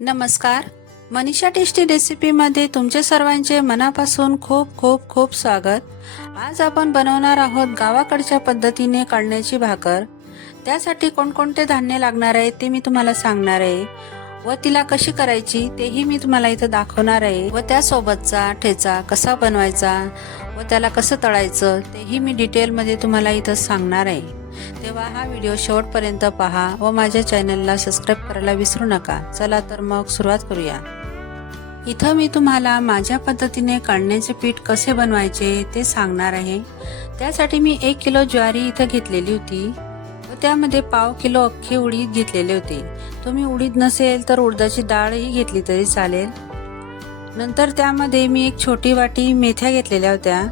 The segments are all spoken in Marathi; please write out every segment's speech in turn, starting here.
नमस्कार. मनीषा टेस्टी रेसिपीमध्ये तुमच्या सर्वांचे मनापासून खूप खूप खूप स्वागत. आज आपण बनवणार आहोत गावाकडच्या पद्धतीने काढण्याची भाकर. त्यासाठी कोणकोणते धान्य लागणार आहे ते मी तुम्हाला सांगणार आहे. व तिला कशी करायची तेही मी तुम्हाला इथं दाखवणार आहे. व त्यासोबतचा ठेचा कसा बनवायचा व त्याला कसं तळायचं तेही मी डिटेलमध्ये तुम्हाला इथं सांगणार आहे. तेव्हा हा व्हिडिओ शेवटपर्यंत पहा व माझ्या चॅनलला सबस्क्राईब करायला विसरू नका. चला तर मग सुरुवात करूया. इथं मी तुम्हाला माझ्या पद्धतीने काढण्याचे पीठ कसे बनवायचे ते सांगणार आहे. त्यासाठी मी एक किलो ज्वारी इथं घेतलेली होती व त्यामध्ये पाव किलो अख्खे उडीद घेतलेले होते. तुम्ही उडीद नसेल तर उडदाची डाळही घेतली तरी चालेल. नंतर त्यामध्ये मी एक छोटी वाटी मेथ्या घेतलेल्या होत्या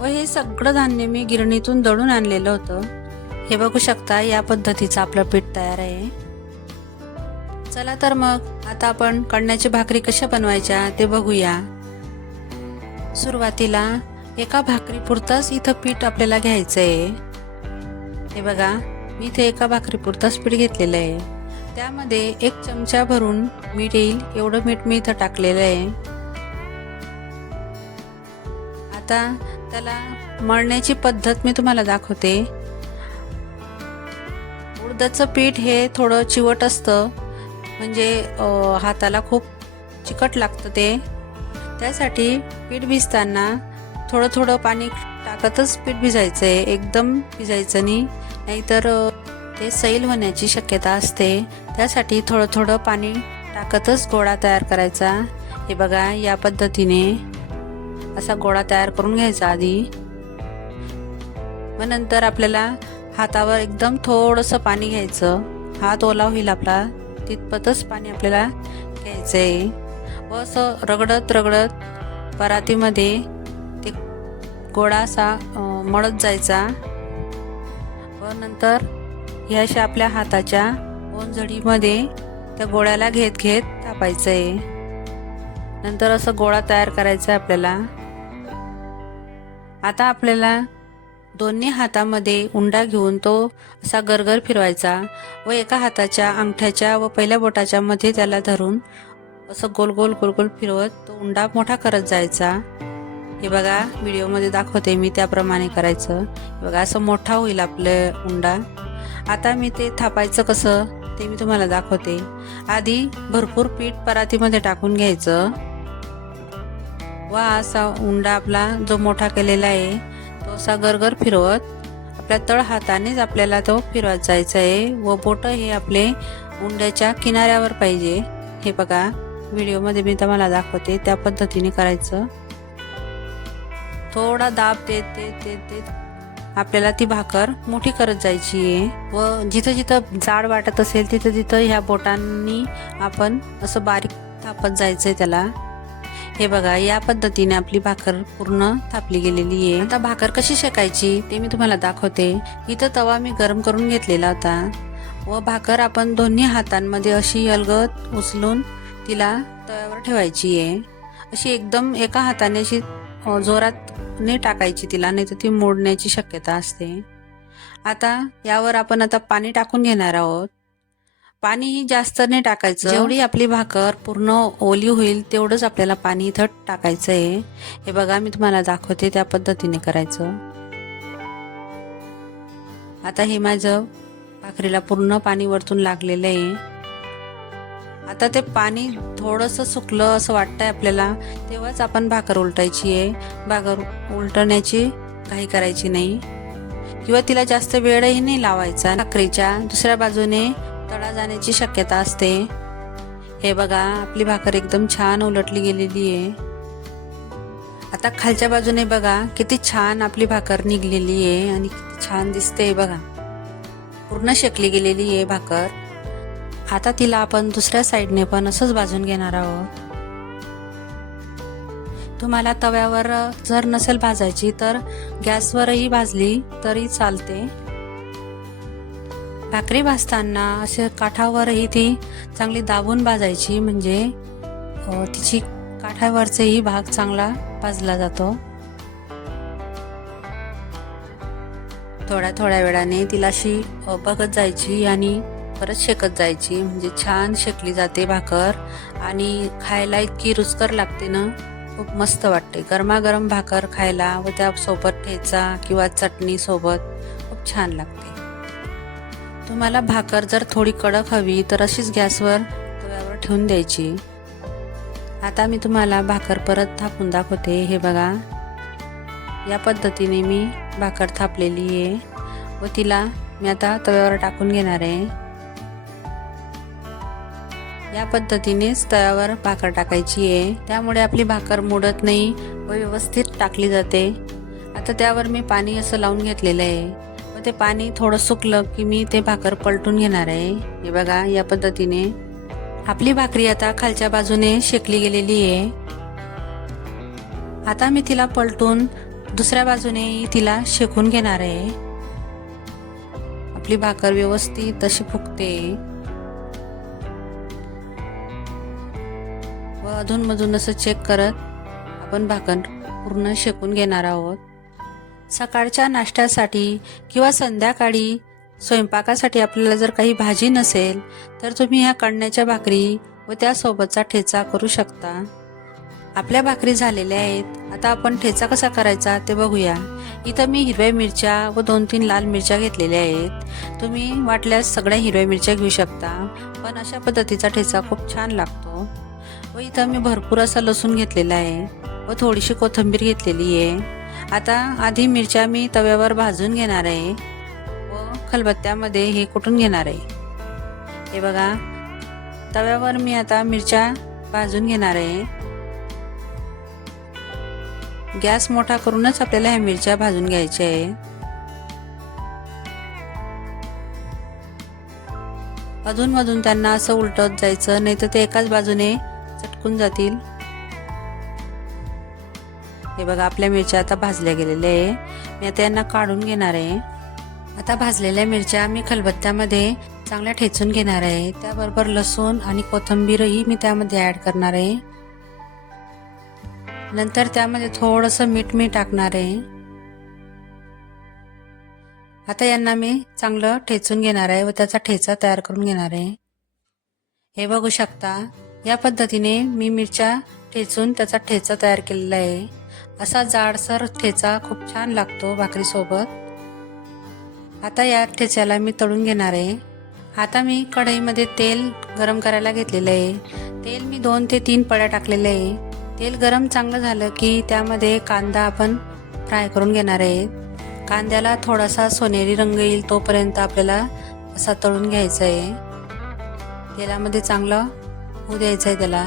व हे सगळं धान्य मी गिरणीतून दळून आणलेलं होतं. हे बघू शकता या पद्धतीचं आपलं पीठ तयार आहे. चला तर मग आता आपण कण्याची भाकरी कशा बनवायच्या ते बघूया. सुरुवातीला एका भाकरी पुरताच इथं पीठ आपल्याला घ्यायचं आहे हे बघा मी इथे एका भाकरी पुरताच पीठ घेतलेलं आहे. त्यामध्ये एक चमचा भरून मीठ येईल एवढं मीठ मी इथं टाकलेलं आहे. आता त्याला मळण्याची पद्धत मी तुम्हाला दाखवते. उडदाचं पीठ हे थोडं चिवट असतं. म्हणजे हाताला खूप चिकट लागतं ते. त्यासाठी पीठ भिजताना थोडं थोडं पाणी टाकतच पीठ भिजायचं आहे एकदम भिजायचं नाही. नाहीतर ते सैल होण्याची शक्यता असते. त्यासाठी थोडं थोडं पाणी टाकतच गोळा तयार करायचा. हे बघा या पद्धतीने असा गोळा तयार करून घ्यायचा आधी. मग नंतर आपल्याला हातावर एकदम थोडंसं पाणी घ्यायचं. हात ओला होईल आपला. तितपतच पाणी आपल्याला घ्यायचं आहे व असं रगडत रगडत परातीमध्ये ते गोळा असा मळत जायचा. व नंतर ह्या अशा आपल्या हाताच्या ओंजळीमध्ये त्या गोळ्याला घेत घेत तापायचं आहे नंतर असं गोळा तयार करायचा आहे आपल्याला. आता आपल्याला दोन्ही हातामध्ये उंडा घेऊन तो असा गरगर फिरवायचा व एका हाताच्या अंगठ्याच्या व पहिल्या बोटाच्या मध्ये त्याला धरून असं गोल गोल गोल गोल फिरवत तो उंडा मोठा करत जायचा. हे बघा व्हिडिओमध्ये दाखवते मी त्याप्रमाणे करायचं. बघा असं मोठा होईल आपलं उंडा. आता मी ते थापायचं कसं ते मी तुम्हाला दाखवते. आधी भरपूर पीठ परातीमध्ये टाकून घ्यायचं. व असा उंडा आपला जो मोठा केलेला आहे तो असा गरगर फिरवत आपल्या तळ हातानेच आपल्याला तो फिरवत जायचा आहे व बोटं हे आपले उंड्याच्या किनाऱ्यावर पाहिजे. हे बघा व्हिडिओमध्ये मी तुम्हाला दाखवते त्या पद्धतीने करायचं. थोडा दाब देत देत देत देत आपल्याला ती भाकर मोठी करत जायची आहे व जिथं जिथं जाड वाटत असेल तिथं तिथं ह्या बोटांनी आपण असं बारीक थापत आहे त्याला. हे बघा या पद्धतीने आपली भाकर पूर्ण थापली गेलेली आहे. आता भाकर कशी शेकायची ते मी तुम्हाला दाखवते. इथं तवा मी गरम करून घेतलेला होता. व भाकर आपण दोन्ही हातांमध्ये अशी अलगद उचलून तिला तव्यावर ठेवायची आहे. अशी एकदम एका हाताने अशी जोरात ने टाकायची तिला नाही तर ती मोडण्याची शक्यता असते. आता यावर आपण आता पाणी टाकून घेणार आहोत. पाणीही जास्त नाही टाकायचं. जेवढी आपली भाकर पूर्ण ओली होईल तेवढंच आपल्याला पाणी इथं टाकायचं आहे हे बघा मी तुम्हाला दाखवते त्या पद्धतीने करायचं. आता हे माझं भाकरीला पूर्ण पाणी वरतून लागलेलं आहे. आता ते पाणी थोडंसं सुकलं असं वाटतंय आपल्याला तेव्हाच आपण भाकर उलटायची आहे. भाकर उलटण्याची काही करायची नाही. किंवा तिला जास्त वेळही नाही लावायचा भाकरीच्या. दुसऱ्या बाजूने तडा जाण्याची शक्यता असते. हे बघा आपली भाकर एकदम छान उलटली गेलेली आहे. आता खालच्या बाजूने बघा किती छान आपली भाकर निघलेली आहे आणि किती छान दिसते बघा. पूर्ण शेकली गेलेली आहे भाकर. आता तिला आपण दुसऱ्या साईडने पण असंच भाजून घेणार आहोत. तुम्हाला तव्यावर जर नसेल भाजायची तर गॅसवरही भाजली तरी चालते. भाकरी भाजताना असे काठावरही ती चांगली दाबून भाजायची. म्हणजे तिची काठावरचाही भाग चांगला भाजला जातो. थोड्या थोड्या वेळाने तिला अशी बघत जायची आणि परत शेकत जायची. म्हणजे छान शेकली जाते भाकर आणि खायला इतकी रुचकर लागते ना खूप मस्त वाटते. गरमागरम भाकर खायला व त्यासोबत ठेचा किंवा चटणीसोबत खूप छान लागते. तुम्हाला भाकर जर थोडी कडक हवी तर अशीच गॅसवर तव्यावर ठेवून द्यायची. आता मी तुम्हाला भाकर परत थापून दाखवते. हे बघा. या पद्धतीने मी भाकर थापलेली आहे व तिला मी आता तव्यावर टाकून घेणार आहे. या पद्धतीनेच तव्यावर भाकर टाकायची आहे. त्यामुळे आपली भाकर मोडत नाही व व्यवस्थित टाकली जाते. आता त्यावर मी पाणी असं लावून घेतलेलं आहे. ते पाणी थोडं सुकलं की मी ते भाकर पलटून घेणार आहे. हे बघा या पद्धतीने. आपली भाकरी आता खालच्या बाजूने शेकली गेलेली आहे. आता मी तिला पलटून दुसऱ्या बाजूने तिला शेकून घेणार आहे. आपली भाकर व्यवस्थित तशी फुगते व अधूनमधून असं चेक करत आपण भाकर पूर्ण शेकून घेणार आहोत. सकाळच्या नाश्त्यासाठी किंवा संध्याकाळी स्वयंपाकासाठी आपल्याला जर काही भाजी नसेल तर तुम्ही ह्या कणण्याच्या भाकरी व त्यासोबतचा ठेचा करू शकता. आपल्या भाकरी झालेल्या आहेत. आता आपण ठेचा कसा करायचा ते बघूया. इथं मी हिरव्या मिरच्या व दोन तीन लाल मिरच्या घेतलेल्या आहेत. तुम्ही वाटल्यास सगळ्या हिरव्या मिरच्या घेऊ शकता पण अशा पद्धतीचा ठेचा खूप छान लागतो. व इथं मी भरपूर असा लसूण घेतलेला आहे व थोडीशी कोथिंबीर घेतलेली आहे. आता आधी मिरच्या मी तव्यावर भाजून घेणार आहे. व खलबत्त्यामध्ये हे कुटून घेणार आहे. हे बघा तव्यावर मी आता मिरच्या भाजून घेणार आहे. गॅस मोठा करूनच आपल्याला ह्या मिरच्या भाजून घ्यायच्या आहे. अधूनमधून त्यांना असं उलटत जायचं नाही तर ते एकाच बाजूने चटकून जातील. हे बघा आपल्या मिरच्या आता भाजल्या गेलेल्या आहे. मी आता यांना काढून घेणार आहे. आता भाजलेल्या मिरच्या मी खलबत्त्यामध्ये चांगल्या ठेचून घेणार आहे. त्याबरोबर लसूण आणि कोथिंबीरही मी त्यामध्ये ॲड करणार आहे. नंतर त्यामध्ये थोडंसं मीठ मी टाकणार आहे. आता यांना मी चांगलं ठेचून घेणार आहे व त्याचा ठेचा तयार करून घेणार आहे. हे बघू शकता या पद्धतीने मी मिरच्या ठेचून त्याचा ठेचा तयार केलेला आहे. असा जाडसर ठेचा खूप छान लागतो भाकरीसोबत. आता या ठेच्याला मी तळून घेणार आहे. आता मी कढईमध्ये तेल गरम करायला घेतलेलं आहे. तेल मी दोन ते तीन पड्या टाकलेले आहे. तेल गरम चांगलं झालं की त्यामध्ये कांदा आपण फ्राय करून घेणार आहे. कांद्याला थोडासा सोनेरी रंग येईल तोपर्यंत आपल्याला असा तळून घ्यायचा आहे. तेलामध्ये चांगलं होऊ द्यायचं आहे त्याला.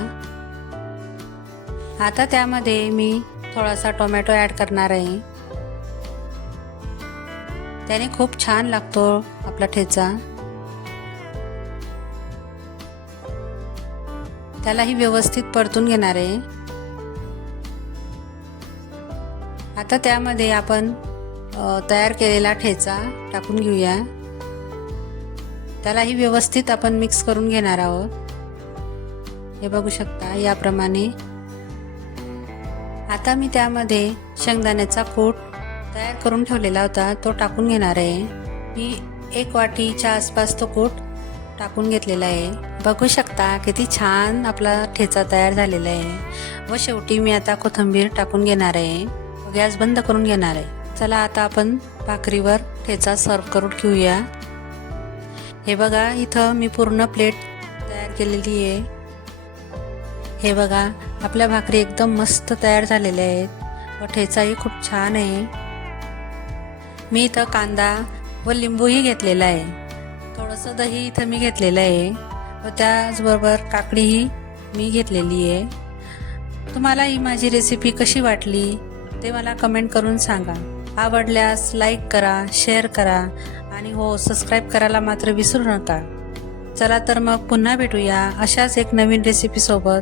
आता त्यामध्ये मी थोडासा टोमॅटो ॲड करणार आहे. त्याने खूप छान लागतो आपला ठेचा. त्यालाही व्यवस्थित परतून घेणार आहे. आता त्यामध्ये आपण तयार केलेला ठेचा टाकून घेऊया. त्यालाही व्यवस्थित आपण मिक्स करून घेणार आहोत. हे बघू शकता याप्रमाणे आता मी त्यामध्ये शेंगदाण्याचा कूट तयार करून ठेवलेला होता तो टाकून घेणार आहे. मी एक वाटीच्या आसपास तो कूट टाकून घेतलेला आहे. बघू शकता किती छान आपला ठेचा तयार झालेला आहे. व शेवटी मी आता कोथिंबीर टाकून घेणार आहे. गॅस बंद करून घेणार आहे. चला आता आपण भाकरीवर ठेचा सर्व करून घेऊया. हे बघा इथं मी पूर्ण प्लेट तयार केलेली आहे. हे बघा आपल्या भाकरी एकदम मस्त तयार झालेल्या आहेत. व ठेचाही खूप छान आहे. मी इथं कांदा व लिंबूही घेतलेला आहे. थोडंसं दही इथं मी घेतलेलं आहे. व त्याचबरोबर काकडीही मी घेतलेली आहे. तुम्हाला ही माझी रेसिपी कशी वाटली ते मला कमेंट करून सांगा. आवडल्यास लाईक करा शेअर करा आणि हो सबस्क्राईब करायला मात्र विसरू नका. चला तर मग पुन्हा भेटूया अशाच एक नवीन रेसिपीसोबत